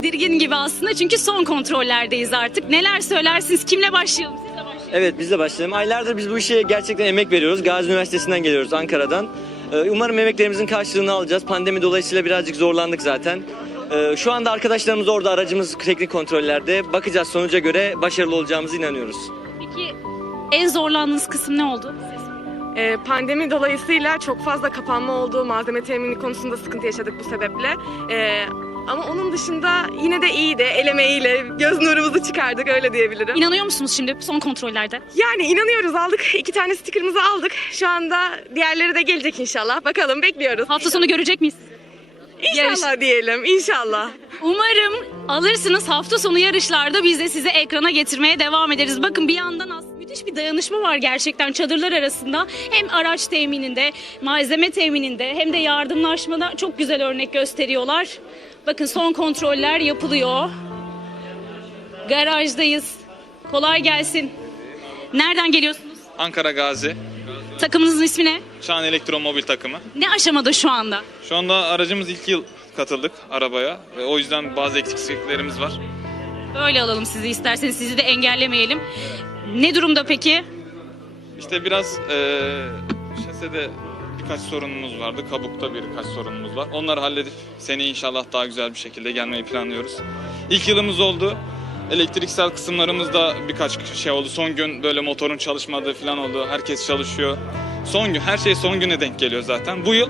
Tedirgin gibi aslında çünkü son kontrollerdeyiz artık. Neler söylersiniz? Kimle başlayalım? Sizle başlayalım. Evet biz de başlayalım. Aylardır biz bu işe gerçekten emek veriyoruz. Gazi Üniversitesi'nden geliyoruz Ankara'dan. Ee, Umarım emeklerimizin karşılığını alacağız. Pandemi dolayısıyla birazcık zorlandık zaten. Ee, Şu anda arkadaşlarımız orada, aracımız teknik kontrollerde. Bakacağız sonuca göre başarılı olacağımıza inanıyoruz. Peki en zorlandığınız kısım ne oldu? Siz- Ee, pandemi dolayısıyla çok fazla kapanma oldu. Malzeme temini konusunda sıkıntı yaşadık bu sebeple. Ee, ama onun dışında yine de iyiydi. El emeğiyle göz nurumuzu çıkardık öyle diyebilirim. İnanıyor musunuz şimdi son kontrollerde? Yani inanıyoruz aldık. iki tane sticker'ımızı aldık. Şu anda diğerleri de gelecek inşallah. Bakalım bekliyoruz. Hafta sonu görecek miyiz? İnşallah diyelim. İnşallah. Umarım alırsınız hafta sonu yarışlarda biz de sizi ekrana getirmeye devam ederiz. Bakın bir yandan aslında müthiş bir dayanışma var gerçekten çadırlar arasında. Hem araç temininde, malzeme temininde hem de yardımlaşmada çok güzel örnek gösteriyorlar. Bakın son kontroller yapılıyor. Garajdayız. Kolay gelsin. Nereden geliyorsunuz? Ankara Gazi, Takımınızın ismi ne? Şan Elektromobil takımı. Ne aşamada şu anda? Şu anda aracımız ilk yıl katıldık arabaya. ve O yüzden bazı eksikliklerimiz var. Böyle alalım sizi isterseniz sizi de engellemeyelim. Ne durumda peki? İşte biraz eee şasede birkaç sorunumuz vardı. Kabukta birkaç sorunumuz var. Onları halledip seni inşallah daha güzel bir şekilde gelmeyi planlıyoruz. İlk yılımız oldu. Elektriksel kısımlarımızda birkaç şey oldu. Son gün böyle motorun çalışmadığı falan oldu. Herkes çalışıyor. Son gün, her şey son güne denk geliyor zaten. Bu yıl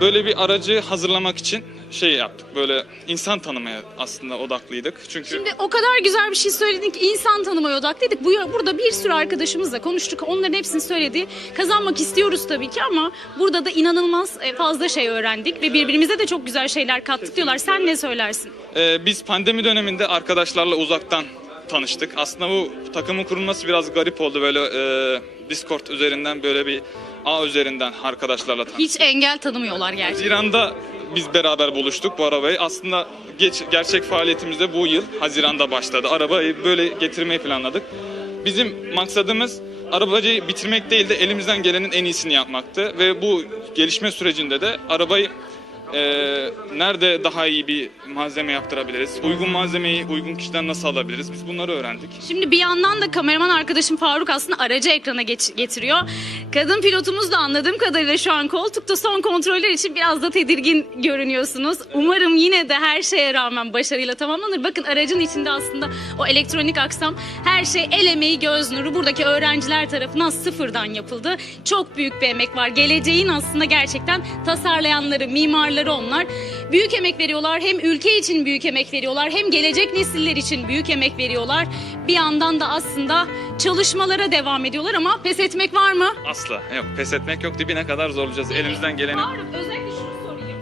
böyle bir aracı hazırlamak için şey yaptık. Böyle insan tanımaya aslında odaklıydık. Çünkü Şimdi o kadar güzel bir şey söyledin ki insan tanımaya odaklıydık. Bu burada bir sürü arkadaşımızla konuştuk. Onların hepsini söyledi. Kazanmak istiyoruz tabii ki ama burada da inanılmaz e, fazla şey öğrendik ve birbirimize de çok güzel şeyler kattık diyorlar. Sen ne söylersin? Ee, biz pandemi döneminde arkadaşlarla uzaktan tanıştık. Aslında bu takımın kurulması biraz garip oldu. Böyle e, Discord üzerinden böyle bir ağ üzerinden arkadaşlarla tanıştık. Hiç engel tanımıyorlar gerçekten. Haziran'da biz beraber buluştuk bu arabayı. Aslında geç, gerçek faaliyetimiz de bu yıl Haziran'da başladı. Arabayı böyle getirmeyi planladık. Bizim maksadımız arabayı bitirmek değil de elimizden gelenin en iyisini yapmaktı. Ve bu gelişme sürecinde de arabayı e, nerede daha iyi bir malzeme yaptırabiliriz? Uygun malzemeyi uygun kişiden nasıl alabiliriz? Biz bunları öğrendik. Şimdi bir yandan da kameraman arkadaşım Faruk aslında aracı ekrana geç- getiriyor. Kadın pilotumuz da anladığım kadarıyla şu an koltukta son kontroller için biraz da tedirgin görünüyorsunuz. Umarım yine de her şeye rağmen başarıyla tamamlanır. Bakın aracın içinde aslında o elektronik aksam her şey el emeği göz nuru buradaki öğrenciler tarafından sıfırdan yapıldı. Çok büyük bir emek var. Geleceğin aslında gerçekten tasarlayanları, mimarları onlar. Büyük emek veriyorlar. Hem ülke için büyük emek veriyorlar hem gelecek nesiller için büyük emek veriyorlar. Bir yandan da aslında çalışmalara devam ediyorlar ama pes etmek var mı? Asla. Yok pes etmek yok. Dibine kadar zorlayacağız. Elimizden geleni. Var. Özellikle şunu sorayım.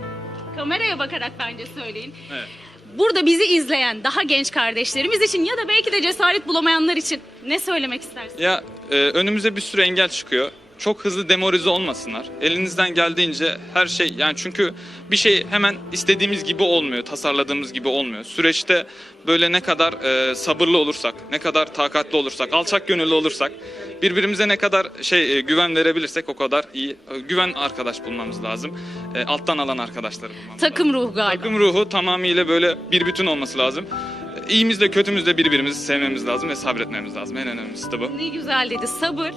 Kameraya bakarak bence söyleyin. Evet. Burada bizi izleyen daha genç kardeşlerimiz için ya da belki de cesaret bulamayanlar için ne söylemek istersin? Ya e, önümüze bir sürü engel çıkıyor. Çok hızlı demoralize olmasınlar. Elinizden geldiğince her şey yani çünkü bir şey hemen istediğimiz gibi olmuyor, tasarladığımız gibi olmuyor. Süreçte böyle ne kadar e, sabırlı olursak, ne kadar takatli olursak, alçak gönüllü olursak, birbirimize ne kadar şey e, güven verebilirsek o kadar iyi. E, güven arkadaş bulmamız lazım. E, alttan alan arkadaşları bulmamız lazım. Takım ruhu galiba. Takım ruhu tamamıyla böyle bir bütün olması lazım. İyimizle kötümüzle birbirimizi sevmemiz lazım ve sabretmemiz lazım. En önemlisi de bu. Ne güzel dedi sabır.